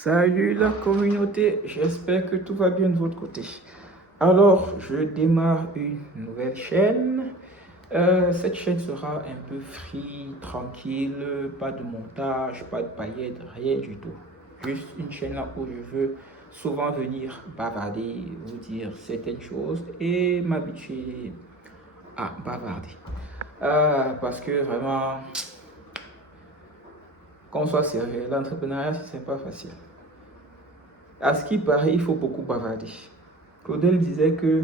Salut la communauté, j'espère que tout va bien de votre côté. Alors, je démarre une nouvelle chaîne. Cette chaîne sera un peu free, tranquille, pas de montage, pas de paillettes, rien du tout. Juste une chaîne là où je veux souvent venir bavarder, vous dire certaines choses et m'habituer à bavarder. Parce que vraiment, qu'on soit sérieux, l'entrepreneuriat, c'est pas facile. À ce qui paraît, il faut beaucoup bavarder. Claudel disait que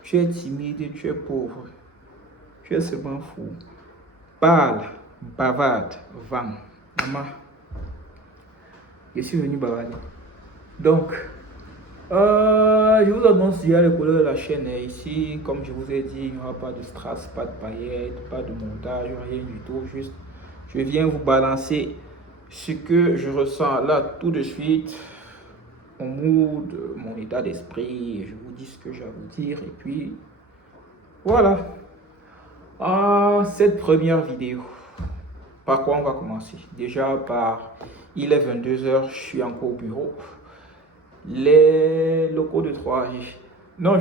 tu es timide, tu es pauvre, tu es seulement fou. Parle, bavarde, vends. Maman, je suis venu bavarder. Donc, je vous annonce déjà les couleurs de la chaîne. Ici, comme je vous ai dit, il n'y aura pas de strass, pas de paillettes, pas de montage, rien du tout. Juste, je viens vous balancer ce que je ressens là tout de suite. Mon mood, mon état d'esprit, je vous dis ce que j'ai à vous dire et puis voilà. Cette première vidéo, par quoi on va commencer? Déjà par, il est 22 h, je suis encore au bureau. Les locaux de 3G. Non,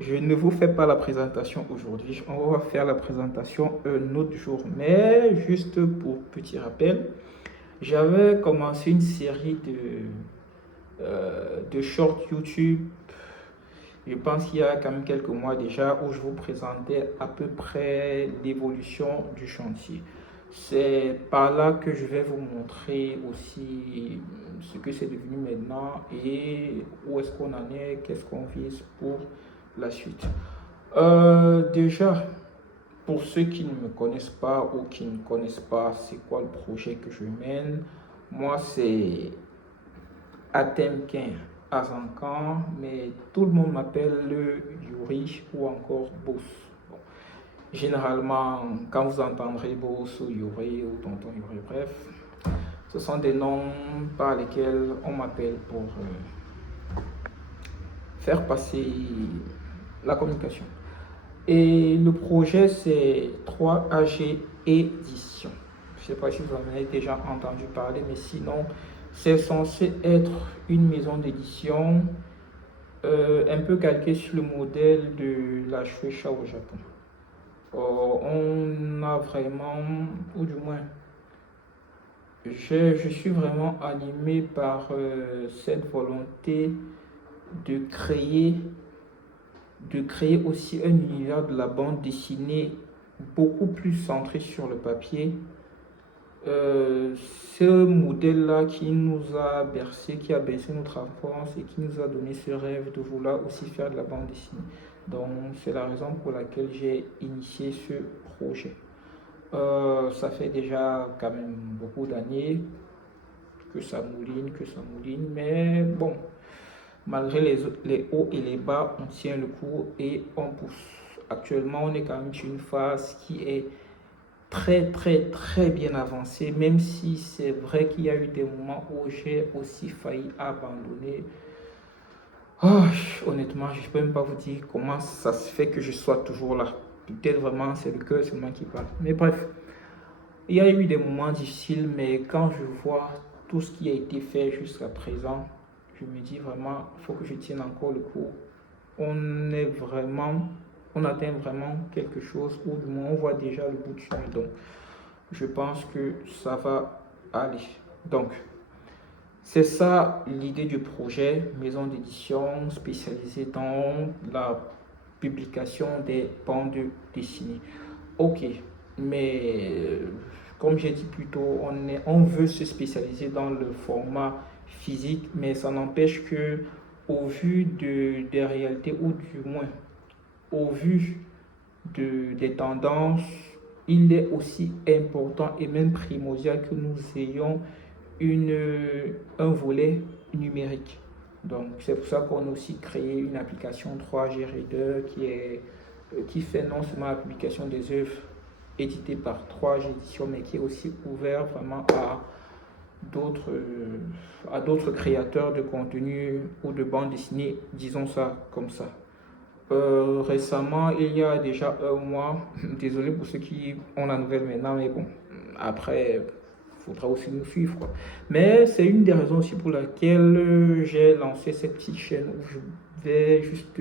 je ne vous fais pas la présentation aujourd'hui. On va faire la présentation un autre jour. Mais juste pour petit rappel, j'avais commencé une série de shorts YouTube. Je pense qu'il y a quand même quelques mois déjà où je vous présentais à peu près l'évolution du chantier. C'est par là que je vais vous montrer aussi ce que c'est devenu maintenant et où est-ce qu'on en est, qu'est-ce qu'on vise pour la suite. Déjà, pour ceux qui ne me connaissent pas ou qui ne connaissent pas c'est quoi le projet que je mène, moi c'est Atemkin Azankan, mais tout le monde m'appelle le Yuri ou encore Boss. Bon. Généralement, quand vous entendrez Boss ou Yuri ou Tonton Yuri, bref, ce sont des noms par lesquels on m'appelle pour faire passer la communication. Et le projet, c'est 3AG Édition. Je ne sais pas si vous en avez déjà entendu parler, mais sinon, c'est censé être une maison d'édition un peu calquée sur le modèle de la Shueisha au Japon. On a vraiment, ou du moins, je suis vraiment animé par cette volonté de créer aussi un univers de la bande dessinée beaucoup plus centré sur le papier. Ce modèle-là qui nous a bercé, qui a bercé notre enfance et qui nous a donné ce rêve de vouloir aussi faire de la bande dessinée. Donc c'est la raison pour laquelle j'ai initié ce projet. Ça fait déjà quand même beaucoup d'années que ça mouline, mais bon, malgré les hauts et les bas, on tient le coup et on pousse. Actuellement, on est quand même sur une phase qui est très bien avancée, même si c'est vrai qu'il y a eu des moments où j'ai aussi failli abandonner. Honnêtement, je ne peux même pas vous dire comment ça se fait que je sois toujours là. Peut-être vraiment c'est le cœur seulement qui parle. Mais bref, il y a eu des moments difficiles, mais quand je vois tout ce qui a été fait jusqu'à présent, je me dis vraiment, il faut que je tienne encore le coup. On atteint vraiment quelque chose, ou du moins on voit déjà le bout du tunnel. Donc, je pense que ça va aller. Donc, c'est ça l'idée du projet, maison d'édition spécialisée dans la publication des bandes dessinées. Ok, mais comme j'ai dit plus tôt, on veut se spécialiser dans le format physique, mais ça n'empêche que au vu des réalités, ou du moins au vu des tendances, il est aussi important et même primordial que nous ayons un volet numérique. Donc c'est pour ça qu'on a aussi créé une application 3G Reader qui fait non seulement la publication des œuvres éditées par 3G Édition, mais qui est aussi ouvert vraiment à d'autres créateurs de contenu ou de bande dessinée, disons ça comme ça. Récemment, il y a déjà un mois, désolé pour ceux qui ont la nouvelle maintenant, mais bon, après, faudra aussi nous suivre, quoi. Mais c'est une des raisons aussi pour laquelle j'ai lancé cette petite chaîne où je vais juste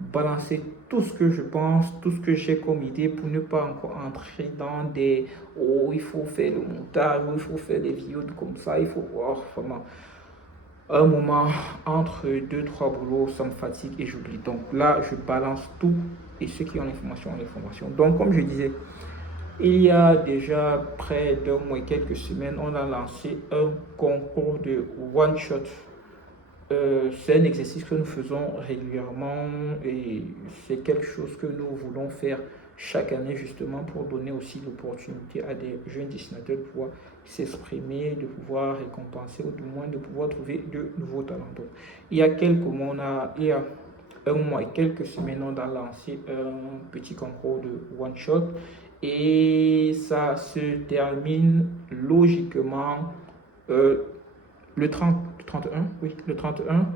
balancer tout ce que je pense, tout ce que j'ai comme idée pour ne pas encore entrer dans des oh, il faut faire le montage, il faut faire des vidéos comme ça, il faut voir vraiment un moment entre deux, trois boulots, ça me fatigue et j'oublie. Donc là, je balance tout et ceux qui ont l'information ont l'information. Donc, comme je disais, il y a déjà près d'un mois et quelques semaines, on a lancé un concours de one shot. C'est un exercice que nous faisons régulièrement et c'est quelque chose que nous voulons faire chaque année justement pour donner aussi l'opportunité à des jeunes dessinateurs de pouvoir s'exprimer, de pouvoir récompenser ou du moins de pouvoir trouver de nouveaux talents. Donc, il y a un mois et quelques semaines, on a lancé un petit concours de one shot et ça se termine logiquement euh, le 30, le 31, oui, le 31,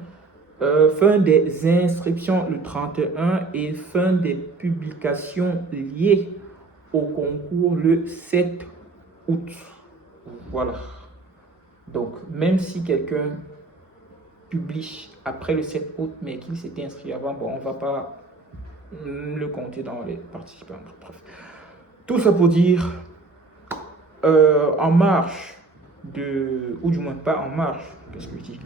fin des inscriptions le 31 et fin des publications liées au concours le 7 août. Voilà. Donc, même si quelqu'un publie après le 7 août, mais qu'il s'était inscrit avant, bon, on ne va pas le compter dans les participants. Bref. Tout ça pour dire, en marche ou du moins pas en marche, qu'est-ce que je dis?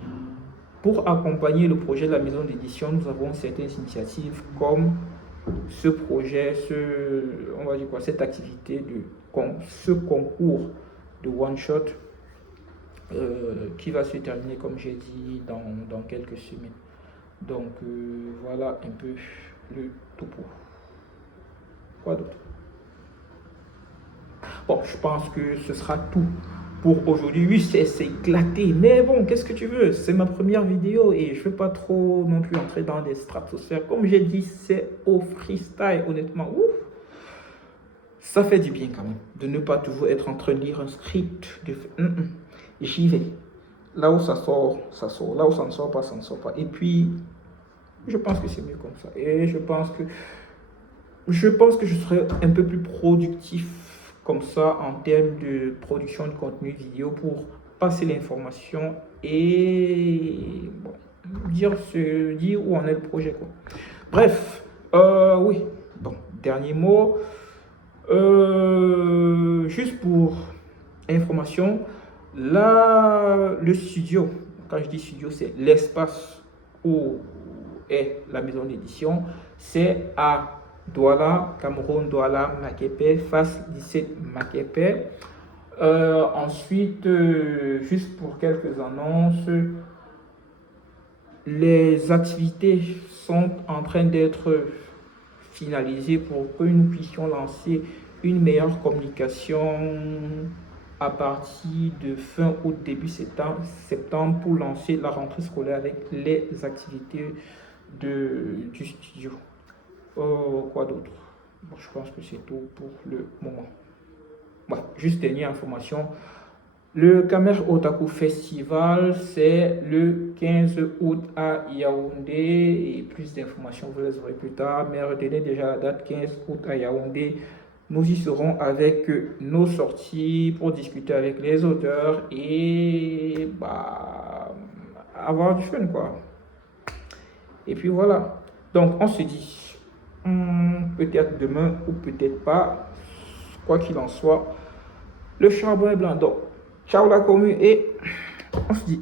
Pour accompagner le projet de la maison d'édition, nous avons certaines initiatives comme ce projet, on va dire quoi, cette activité ce concours de one shot qui va se terminer, comme j'ai dit, dans quelques semaines. Donc voilà un peu le topo. Quoi d'autre? Bon, je pense que ce sera tout pour aujourd'hui. Oui, c'est éclaté, mais bon, qu'est-ce que tu veux? C'est ma première vidéo et je ne veux pas trop non plus entrer dans des stratosphères. Comme j'ai dit, c'est au freestyle, honnêtement. Ouf, ça fait du bien quand même de ne pas toujours être en train de lire un script. J'y vais. Là où ça sort, ça sort. Là où ça ne sort pas, ça ne sort pas. Et puis, je pense que c'est mieux comme ça. Et je pense que je serai un peu plus productif comme ça en termes de production de contenu vidéo pour passer l'information et bon, dire où en est le projet, quoi. Bref, oui, bon, dernier mot. Juste pour information, là, le studio, quand je dis studio, c'est l'espace où est la maison d'édition, c'est à Douala, Cameroun, Douala, Makepe, face 17 Makepe. Ensuite, juste pour quelques annonces, les activités sont en train d'être finalisées pour que nous puissions lancer une meilleure communication à partir de fin août, début septembre pour lancer la rentrée scolaire avec les activités du studio. Quoi d'autre? Bon, je pense que c'est tout pour le moment. Ouais, juste dernière information. Le Kamer Otaku Festival, c'est le 15 août à Yaoundé. Et plus d'informations, vous les aurez plus tard. Mais retenez déjà la date 15 août à Yaoundé. Nous y serons avec nos sorties pour discuter avec les auteurs et avoir du fun, quoi. Et puis voilà. Donc, on se dit peut-être demain ou peut-être pas. Quoi qu'il en soit, le charbon est blanc. Donc, ciao la commune et on se dit.